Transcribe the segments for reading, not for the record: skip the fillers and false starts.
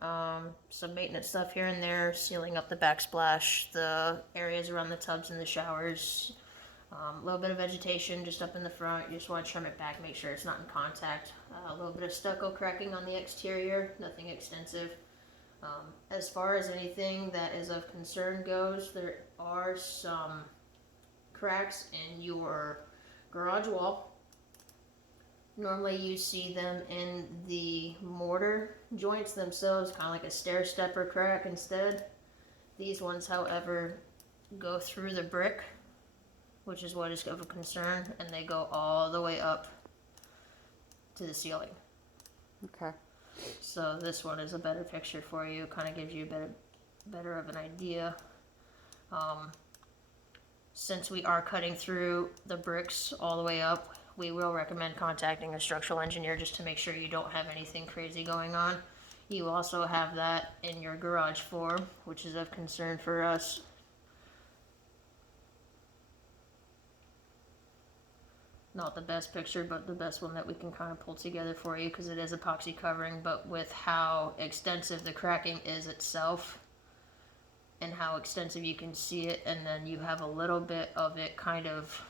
Some maintenance stuff here and there, sealing up the backsplash, the areas around the tubs and the showers. A little bit of vegetation just up in the front. You just want to trim it back, make sure it's not in contact. A little bit of stucco cracking on the exterior, nothing extensive. As far as anything that is of concern goes, there are some cracks in your garage wall. Normally you see them in the mortar joints themselves, kind of like a stair stepper crack instead. These ones, however, go through the brick, which is what is of a concern, and they go all the way up to the ceiling. Okay. So this one is a better picture for you, kind of gives you a better of an idea. Since we are cutting through the bricks all the way up, we will recommend contacting a structural engineer just to make sure you don't have anything crazy going on. You also have that in your garage floor, which is of concern for us. Not the best picture, but the best one that we can kind of pull together for you, because it is epoxy covering, but with how extensive the cracking is itself and how extensive you can see it, and then you have a little bit of it kind of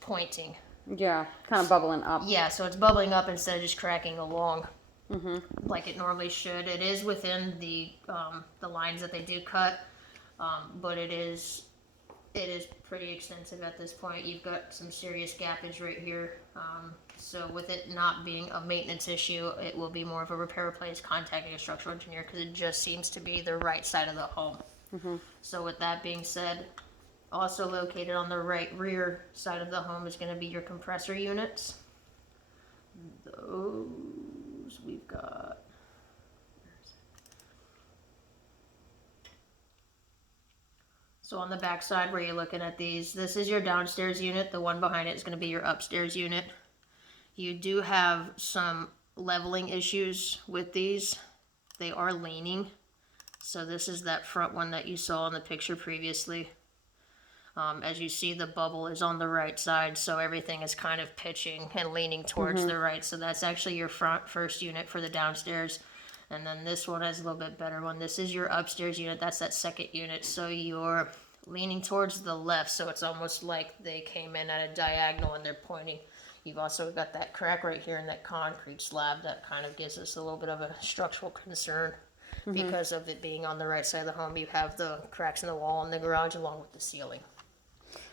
pointing. Yeah, kind of bubbling up. Yeah, so it's bubbling up instead of just cracking along like it normally should. It is within the lines that they do cut, but it is pretty extensive at this point. You've got some serious gappage right here. So with it not being a maintenance issue, it will be more of a repair replace, contacting a structural engineer, because it just seems to be the right side of the home. So with that being said, also located on the right rear side of the home is going to be your compressor units. Those we've got. So on the back side where you're looking at these, this is your downstairs unit. The one behind it is going to be your upstairs unit. You do have some leveling issues with these. They are leaning. So this is that front one that you saw in the picture previously. As you see, the bubble is on the right side, so everything is kind of pitching and leaning towards the right. So that's actually your first unit for the downstairs. And then this one has a little bit better one. This is your upstairs unit. That's that second unit. So you're leaning towards the left, so it's almost like they came in at a diagonal and they're pointing. You've also got that crack right here in that concrete slab that kind of gives us a little bit of a structural concern. Because of it being on the right side of the home, you have the cracks in the wall in the garage along with the ceiling.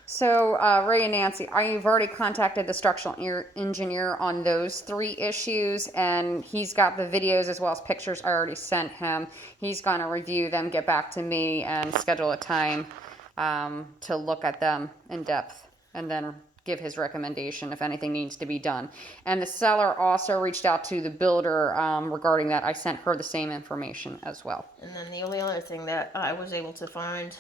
So, Ray and Nancy, you've already contacted the structural engineer on those 3 issues, and he's got the videos as well as pictures I already sent him. He's going to review them, get back to me, and schedule a time to look at them in depth, and then give his recommendation if anything needs to be done. And the seller also reached out to the builder regarding that. I sent her the same information as well. And then the only other thing that I was able to find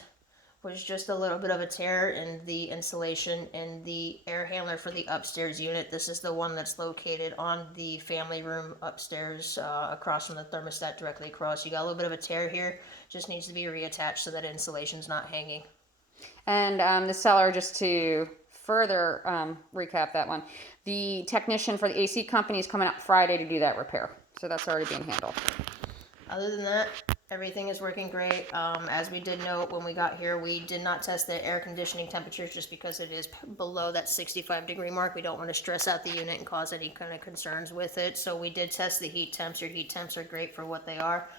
was just a little bit of a tear in the insulation in the air handler for the upstairs unit. This is the one that's located on the family room upstairs, across from the thermostat, directly across. You got a little bit of a tear here, just needs to be reattached so that insulation's not hanging. And the seller, just to further recap that one, the technician for the AC company is coming out Friday to do that repair. So that's already being handled. Other than that, everything is working great. As we did note when we got here, we did not test the air conditioning temperatures just because it is below that 65-degree mark. We don't want to stress out the unit and cause any kind of concerns with it. So we did test the heat temps. Your heat temps are great for what they are.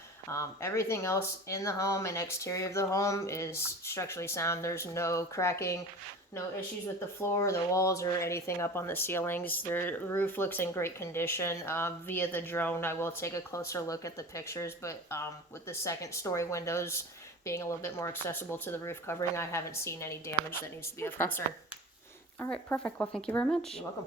Everything else in the home and exterior of the home is structurally sound. There's no cracking, no issues with the floor, the walls, or anything up on the ceilings. The roof looks in great condition. Via the drone, I will take a closer look at the pictures, but with the second story windows being a little bit more accessible to the roof covering, I haven't seen any damage that needs to be of concern. All right, perfect. Well, thank you very much. You're welcome.